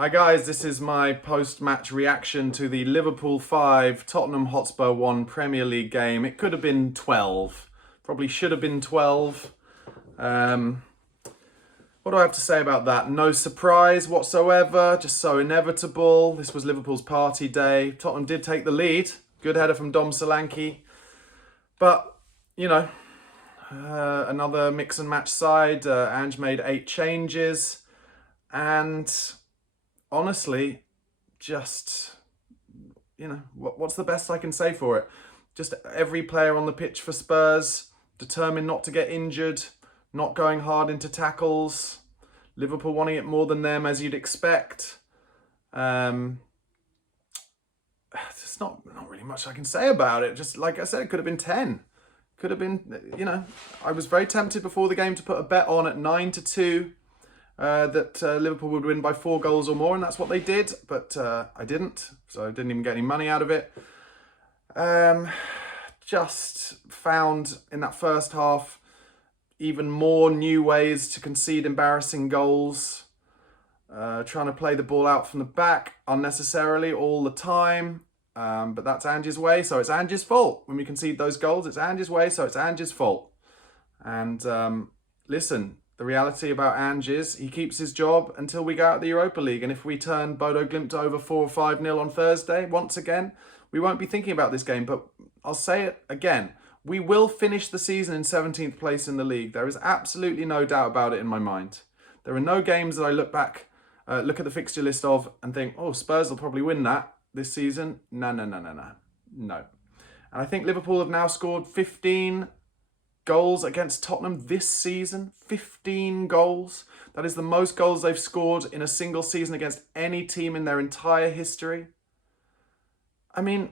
Hi guys, this is my post-match reaction to the Liverpool 5, Tottenham Hotspur 1 Premier League game. It could have been 12, probably should have been 12. What do I have to say about that? No surprise whatsoever, just so inevitable. This was Liverpool's party day. Tottenham did take the lead. Good header from Dom Solanke. But, another mix and match side. Ange made 8 changes. And honestly, just, what's the best I can say for it? Just every player on the pitch for Spurs, determined not to get injured, not going hard into tackles. Liverpool wanting it more than them, as you'd expect. There's not really much I can say about it. Just like I said, it could have been 10. Could have been, I was very tempted before the game to put a bet on at 9-2. That Liverpool would win by 4 goals or more, and that's what they did, but I didn't, so I didn't even get any money out of it. Just found in that first half even more new ways to concede embarrassing goals, trying to play the ball out from the back unnecessarily all the time, but that's Ange's way, so it's Ange's fault. When we concede those goals, it's Ange's way, so it's Ange's fault. And listen, the reality about Ange is he keeps his job until we go out of the Europa League. And if we turn Bodo Glimt over 4 or 5-0 on Thursday, once again, we won't be thinking about this game. But I'll say it again. We will finish the season in 17th place in the league. There is absolutely no doubt about it in my mind. There are no games that I look back, look at the fixture list of and think, oh, Spurs will probably win that this season. No. And I think Liverpool have now scored 15 goals against Tottenham this season. 15 goals. That is the most goals they've scored in a single season against any team in their entire history. I mean,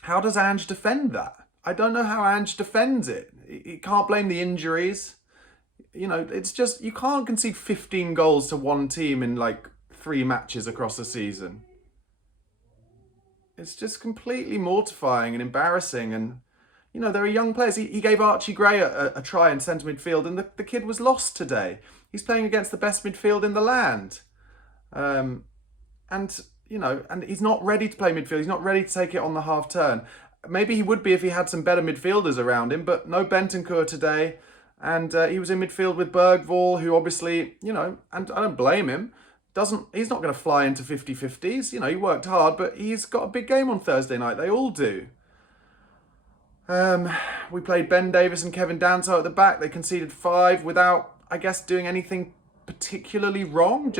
how does Ange defend that? I don't know how Ange defends it. You can't blame the injuries. It's just, you can't concede 15 goals to one team in like 3 matches across the season. It's just completely mortifying and embarrassing. And there are young players. He gave Archie Gray a try in centre midfield, and the kid was lost today. He's playing against the best midfield in the land. And he's not ready to play midfield. He's not ready to take it on the half turn. Maybe he would be if he had some better midfielders around him, but no Bentancur today. And he was in midfield with Bergvall, who obviously, and I don't blame him, he's not going to fly into 50-50s. He worked hard, but he's got a big game on Thursday night. They all do. We played Ben Davis and Kevin Danso at the back. They conceded 5 without, I guess, doing anything particularly wrong.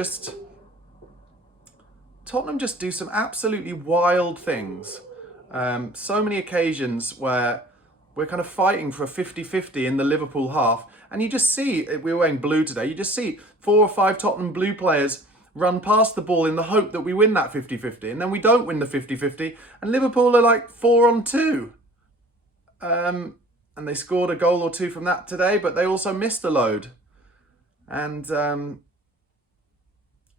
Tottenham just do some absolutely wild things. So many occasions where we're kind of fighting for a 50-50 in the Liverpool half. And you just see, we were wearing blue today, you just see 4 or 5 Tottenham blue players run past the ball in the hope that we win that 50-50. And then we don't win the 50-50. And Liverpool are like 4 on 2. And they scored a goal or 2 from that today, but they also missed a load. And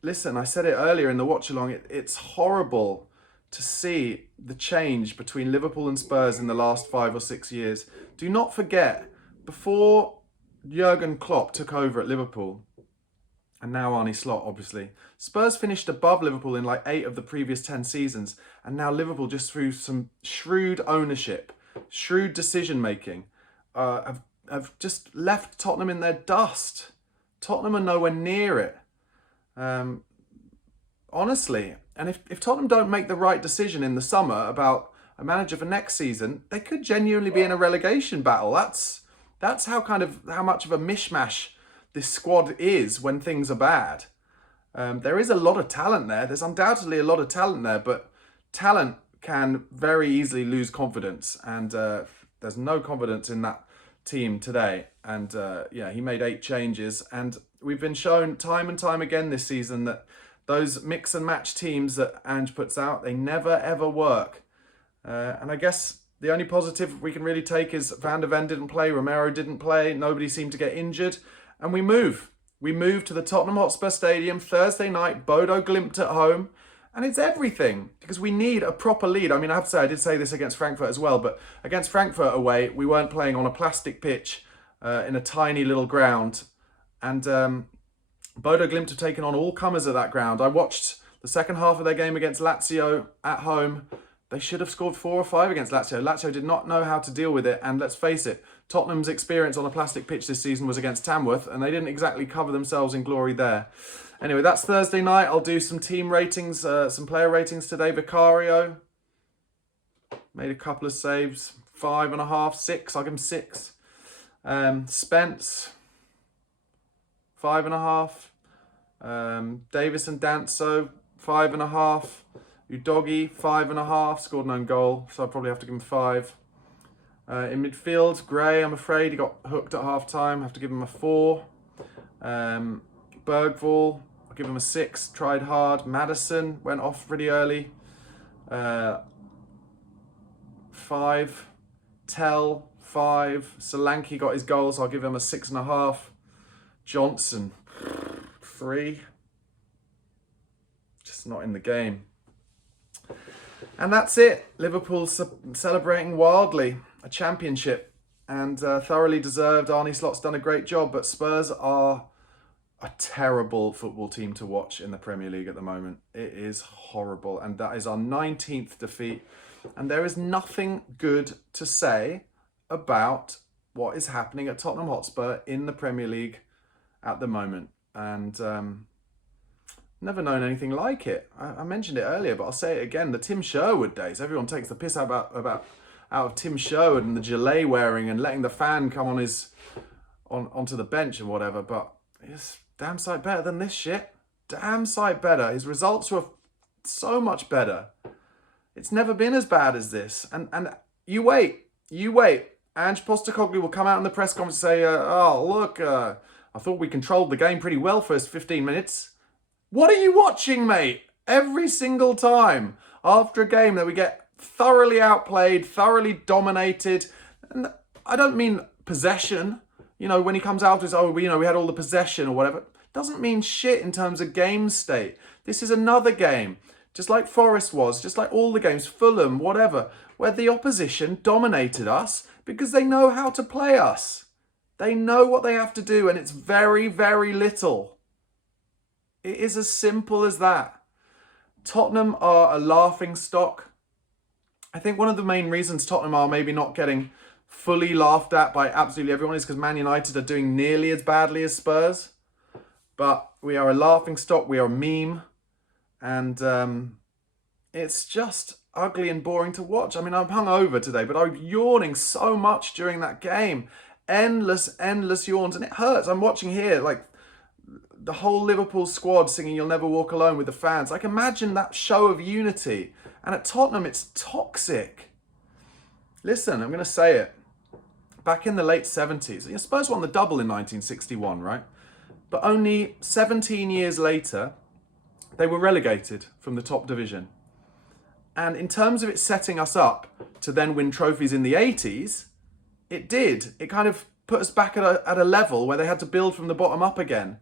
listen, I said it earlier in the watch-along, it's horrible to see the change between Liverpool and Spurs in the last 5 or 6 years. Do not forget, before Jurgen Klopp took over at Liverpool, and now Arne Slot, obviously, Spurs finished above Liverpool in like 8 of the previous 10 seasons, and now Liverpool, just through some shrewd ownership, shrewd decision-making, have just left Tottenham in their dust. Tottenham are nowhere near it. Honestly, and if Tottenham don't make the right decision in the summer about a manager for next season, they could genuinely be in a relegation battle. That's how much of a mishmash this squad is when things are bad. There is a lot of talent there. There's undoubtedly a lot of talent there, but talent can very easily lose confidence, and there's no confidence in that team today. And he made 8 changes, and we've been shown time and time again this season that those mix and match teams that Ange puts out, they never ever work. And I guess the only positive we can really take is Van der Ven didn't play, Romero didn't play, nobody seemed to get injured, and we move. We move to the Tottenham Hotspur Stadium Thursday night, Bodo Glimt at home, and it's everything, because we need a proper lead. I mean, I have to say, I did say this against Frankfurt as well, but against Frankfurt away, we weren't playing on a plastic pitch in a tiny little ground, and Bodo Glimt have taken on all comers at that ground. I watched the second half of their game against Lazio at home. They should have scored 4 or 5 against Lazio. Lazio did not know how to deal with it. And let's face it, Tottenham's experience on a plastic pitch this season was against Tamworth, and they didn't exactly cover themselves in glory there. Anyway, that's Thursday night. I'll do some team ratings, some player ratings today. Vicario made a couple of saves. 5.5, 6. I'll give him 6. Spence, 5.5. Davis and Danso, 5.5. Udogi, 5.5. Scored an own goal, so I'll probably have to give him 5. In midfield, Gray, I'm afraid he got hooked at half time. Have to give him a 4. Bergvall, I'll give him a 6. Tried hard. Madison went off pretty early. 5. Tell, 5. Solanke got his goal, so I'll give him a 6.5. Johnson, 3. Just not in the game. And that's it. Liverpool celebrating wildly a championship, and thoroughly deserved. Arne Slot's done a great job, but Spurs are a terrible football team to watch in the Premier League at the moment. It is horrible, and that is our 19th defeat. And there is nothing good to say about what is happening at Tottenham Hotspur in the Premier League at the moment. And never known anything like it. I mentioned it earlier, but I'll say it again. The Tim Sherwood days. Everyone takes the piss out of Tim Sherwood and the gilet wearing and letting the fan come onto the bench and whatever. But it's damn sight better than this shit. Damn sight better. His results were so much better. It's never been as bad as this. And you wait. Ange Postecoglou will come out in the press conference and say, oh, look, I thought we controlled the game pretty well first 15 minutes. What are you watching, mate? Every single time after a game that we get thoroughly outplayed, thoroughly dominated. And I don't mean possession. You know, when he comes out and says, oh, we had all the possession or whatever. Doesn't mean shit in terms of game state. This is another game, just like Forest was, just like all the games, Fulham, whatever, where the opposition dominated us because they know how to play us. They know what they have to do, and it's very, very little. It is as simple as that. Tottenham are a laughing stock. I think one of the main reasons Tottenham are maybe not getting fully laughed at by absolutely everyone is because Man United are doing nearly as badly as Spurs. But we are a laughing stock. We are a meme. And it's just ugly and boring to watch. I mean, I'm hungover today, but I'm yawning so much during that game. Endless yawns. And it hurts. I'm watching here, like, the whole Liverpool squad singing You'll Never Walk Alone with the fans. Like, imagine that show of unity. And at Tottenham, it's toxic. Listen, I'm going to say it. Back in the late 70s, Spurs won the double in 1961, right? But only 17 years later, they were relegated from the top division. And in terms of it setting us up to then win trophies in the 80s, it did. It kind of put us back at a level where they had to build from the bottom up again.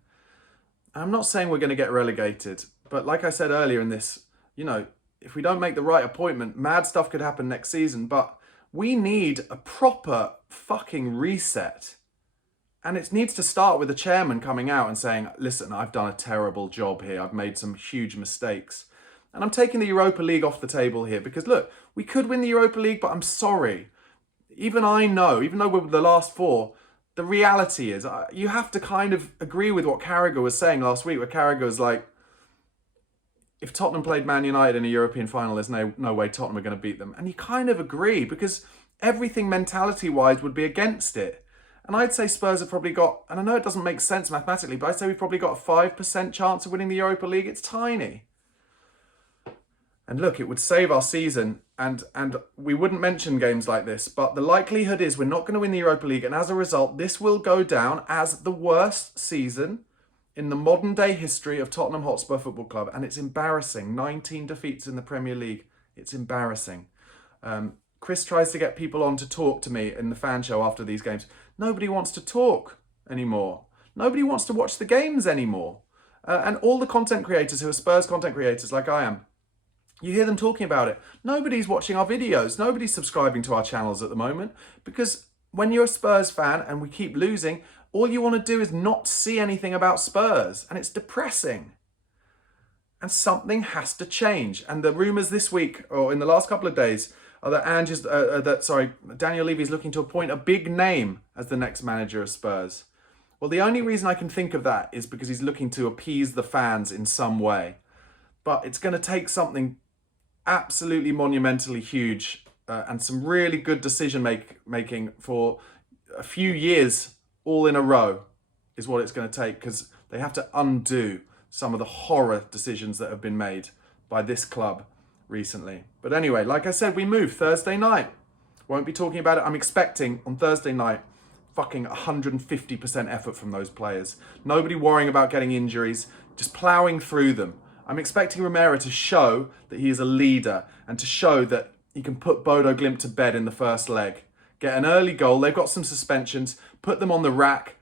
I'm not saying we're going to get relegated, but like I said earlier in this, if we don't make the right appointment, mad stuff could happen next season, but we need a proper fucking reset. And it needs to start with the chairman coming out and saying, listen, I've done a terrible job here. I've made some huge mistakes. And I'm taking the Europa League off the table here because, look, we could win the Europa League, but I'm sorry. Even I know, even though we're the last 4, the reality is you have to kind of agree with what Carragher was saying last week, where Carragher was like, if Tottenham played Man United in a European final, there's no way Tottenham are going to beat them. And you kind of agree because everything mentality-wise would be against it. And I'd say Spurs have probably got, and I know it doesn't make sense mathematically, but I'd say we've probably got a 5% chance of winning the Europa League. It's tiny. And look, it would save our season, and we wouldn't mention games like this, but the likelihood is we're not going to win the Europa League, and as a result, this will go down as the worst season in the modern day history of Tottenham Hotspur Football Club, and it's embarrassing. 19 defeats in the Premier League. It's embarrassing. Chris tries to get people on to talk to me in the fan show after these games. Nobody wants to talk anymore. Nobody wants to watch the games anymore. And all the content creators who are Spurs content creators like I am, you hear them talking about it. Nobody's watching our videos. Nobody's subscribing to our channels at the moment because when you're a Spurs fan and we keep losing, all you want to do is not see anything about Spurs, and it's depressing. And something has to change. And the rumours this week, or in the last couple of days, are that Daniel Levy is looking to appoint a big name as the next manager of Spurs. Well, the only reason I can think of that is because he's looking to appease the fans in some way. But it's going to take something absolutely monumentally huge and some really good decision making for a few years all in a row is what it's going to take, because they have to undo some of the horror decisions that have been made by this club recently. But anyway, like I said, we move Thursday night. Won't be talking about it. I'm expecting on Thursday night fucking 150% effort from those players. Nobody worrying about getting injuries, just ploughing through them. I'm expecting Romero to show that he is a leader and to show that he can put Bodo Glimt to bed in the first leg. Get an early goal. They've got some suspensions. Put them on the rack.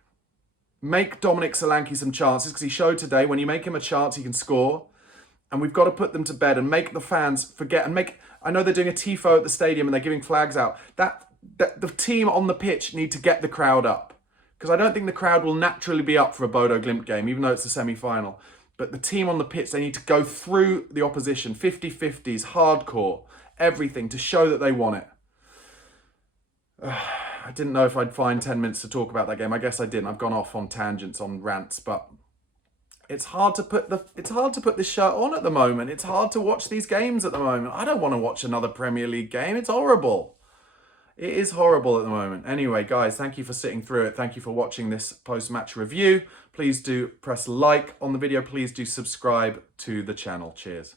Make Dominic Solanke some chances, because he showed today when you make him a chance, he can score. And we've got to put them to bed and make the fans forget. And I know they're doing a tifo at the stadium and they're giving flags out. That the team on the pitch need to get the crowd up, because I don't think the crowd will naturally be up for a Bodo Glimt game, even though it's a semi-final. But the team on the pitch, they need to go through the opposition, 50-50s, hardcore, everything, to show that they want it. I didn't know if I'd find 10 minutes to talk about that game. I guess I didn't. I've gone off on tangents, on rants, but it's hard to put this shirt on at the moment. It's hard to watch these games at the moment. I don't want to watch another Premier League game. It's horrible. It is horrible at the moment. Anyway, guys, thank you for sitting through it. Thank you for watching this post-match review. Please do press like on the video. Please do subscribe to the channel. Cheers.